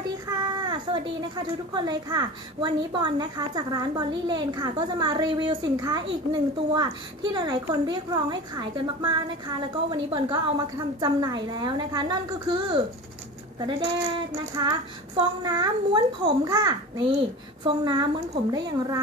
วัสดีค่ะ สวัสดีนะคะทุกทุกคนเลยค่ะ วันนี้บอลนะคะจากร้านบอลลี่เลนค่ะ ก็จะมารีวิวสินค้าอีกหนึ่งตัว ที่หลายๆ คนเรียกร้องให้ขายกันมากๆนะคะ แล้วก็วันนี้บอลก็เอามาทำจำหน่ายแล้วนะคะ นั่นก็คือ ตะเดดนะคะ ฟองน้ำม้วนผมค่ะ นี่ ฟองน้ำม้วนผมได้อย่างไร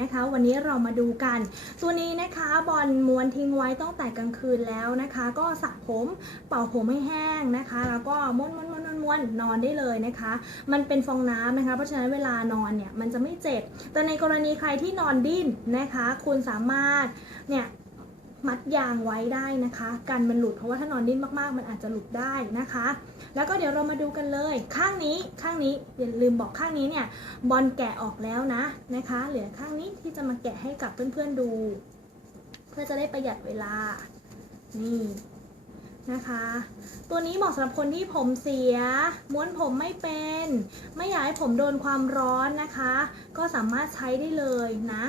นะคะ วันนี้เรามาดูกัน ตัวนี้นะคะบอลม้วนทิ้งไว้ตั้งแต่กลางคืนแล้วนะคะ ก็สระผมเป่าผมให้แห้งนะคะ แล้วก็ม้วนม้วนม้วนม้วนม้วนนอนได้เลยนะคะ มันเป็นฟองน้ำนะคะ เพราะฉะนั้นเวลานอนเนี่ยมันจะไม่เจ็บ แต่ในกรณีใครที่นอนดิ้นนะคะ คุณสามารถเนี่ย มัดยางไว้ได้นะคะ กันมันหลุดเพราะว่าถ้านอนดิ้นมากๆ มันอาจจะหลุดได้นะคะ แล้วก็เดี๋ยวเรามาดูกันเลย ข้างนี้ข้างนี้อย่าลืมบอกข้างนี้เนี่ยบอลแกะออกแล้วนะนะคะ เหลือข้างนี้ที่จะมาแกะให้กับเพื่อนๆดู เพื่อจะได้ประหยัดเวลานี่นะคะ ตัวนี้เหมาะสำหรับคนที่ผมเสีย ม้วนผมไม่เป็น ไม่อยากให้ผมโดนความร้อนนะคะ ก็สามารถใช้ได้เลยนะ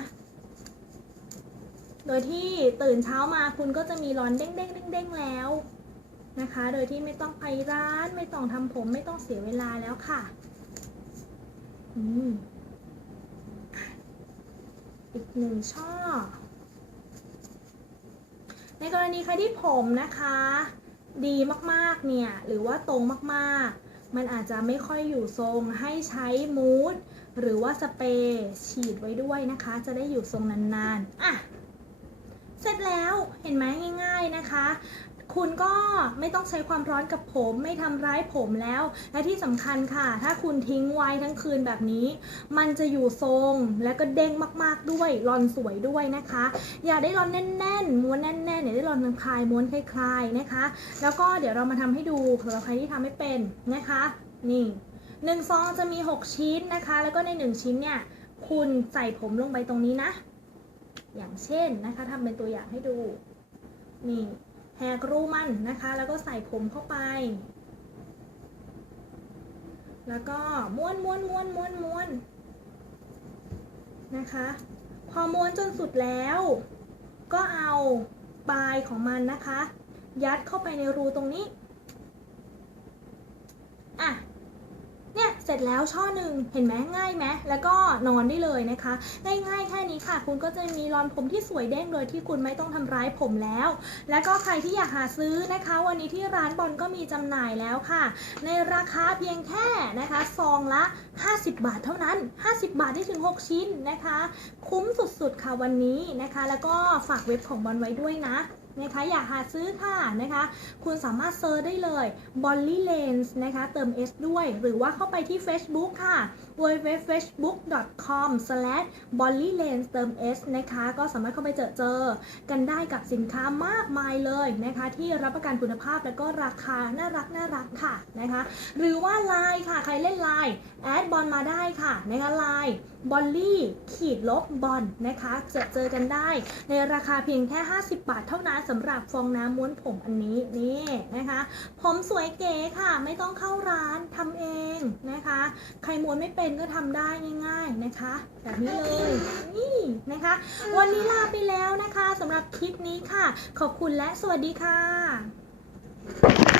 โดยที่ตื่นเช้ามาคุณก็จะมีร้อนเด้งเด้งเด้งเด้งๆแล้วนะคะ โดยที่ไม่ต้องไปร้านไม่ต้องทำผมไม่ต้องเสียเวลาแล้วค่ะอืมอีกหนึ่งช่อ ในกรณีใครที่ผมนะคะ ดีมากๆเนี่ย หรือว่าตรงมากๆ มันอาจจะไม่ค่อยอยู่ทรงให้ใช้มูดหรือว่าสเปรย์ฉีดไว้ด้วยนะคะ จะได้อยู่ทรงนานๆ อะ ห็นไหมง่ายๆนะคะ คุณก็ไม่ต้องใช้ความร้อนกับผม ไม่ทำร้ายผมแล้ว และที่สำคัญค่ะ ถ้าคุณทิ้งไว้ทั้งคืนแบบนี้ มันจะอยู่ทรงและก็เด้งมากๆด้วยรอนสวยด้วยนะคะ อย่าได้รอนแน่นๆ ม้วนแน่นๆอย่าได้รอนคลายม้วนคลายๆนะคะ แล้วก็เดี๋ยวเรามาทำให้ดูสำหรับใครที่ทำไม่เป็นนะคะ นี่หนึ่งซองจะมี 6 ชิ้นนะคะ แล้วก็ใน 1 ชิ้นเนี่ย คุณใส่ผมลงไปตรงนี้นะ อย่างเช่นนะคะทำเป็นตัวอย่างให้ดู นี่แหกรูมันนะคะ แล้วก็ใส่ผมเข้าไป แล้วก็ม้วนม้วนม้วนม้วนม้วนนะคะ พอม้วนจนสุดแล้ว ก็เอาปลายของมันนะคะ ยัดเข้าไปในรูตรงนี้ อะ เนี่ยเส ร็จแล้วช่อหนึ่งเห็นไหมง่ายไหมแล้วก็นอนได้เลยนะคะ ง่ายๆแค่นี้ค่ะ คุณก็จะมีรอนผมที่สวยเด้งโดยที่คุณไม่ต้องทำร้ายผมแล้ว แล้วก็ใครที่อยากหาซื้อนะคะ วันนี้ที่ร้านบอลก็มีจำหน่ายแล้วค่ะ ในราคาเพียงแค่นะคะซองละ 50 บาทเท่านั้น 50 บาทได้ถึง 6 ชิ้นนะคะ คุ้มสุดๆค่ะวันนี้นะคะ แล้วก็ฝากเว็บของบอลไว้ด้วยนะ นะคะอยากหาซื้อค่ะนะคะ คุณสามารถเซิร์ชได้เลย b o l l y Lens นะคะเติม S ด้วย หรือว่าเข้าไปที่ Facebook ค่ะ www.facebook.com/bollylens เติม S นะคะ ก็สามารถเข้าไปเจอเจอกันได้กับสินค้ามากมายเลยนะคะ ที่รับประกันคุณภาพแล้วก็ราคาน่ารักน่ารักค่ะนะคะ หรือว่า Line ค่ะ ใครเล่น Line แอดบอลมาได้ค่ะนะคะ Line บอลลี่ขีดลบบอลนะคะจอเจอกันได้ ในราคาเพียงแค่ 50 บาทเท่านั้นสำหรับฟองน้ำม้วนผมอันนี้นี่นะคะ ผมสวยเก๋ค่ะ ไม่ต้องเข้าร้านทำเองนะคะ ใครม้วนไม่เป็นก็ทำได้ง่าย ๆนะคะ แบบนี้เลยนี่นะคะ วันนี้ลาไปแล้วนะคะสำหรับคลิปนี้ค่ะ ขอบคุณและสวัสดีค่ะ